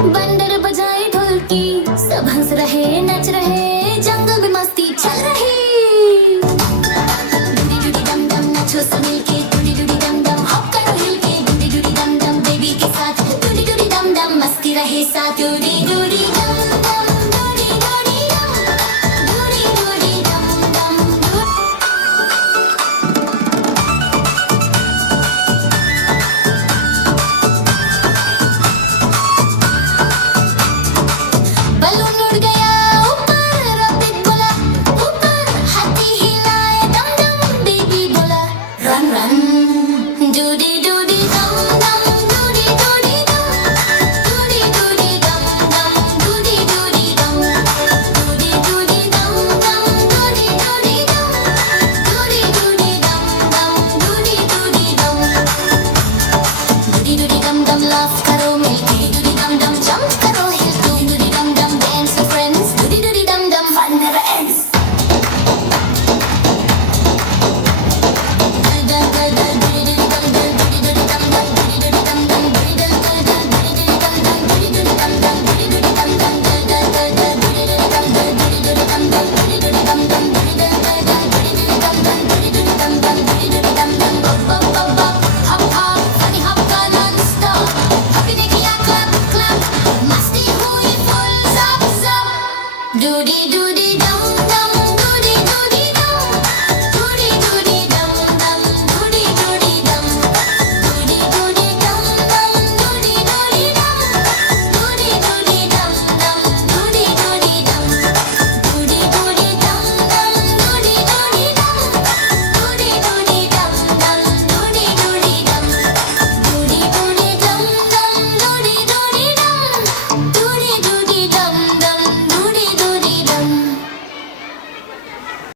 बंदर बजाए ढोलकी, सब हंस रहे नच रहे, जंगल में मस्ती चल रही। डूडी डूडी डम डम नाचो सब मिलके, डूडी डूडी डम डम हॉप करो हिल के, डूडी डूडी डम डम बेबी के साथ, डूडी डूडी डम डम मस्ती रहे साथ, डूडी डूडी डम।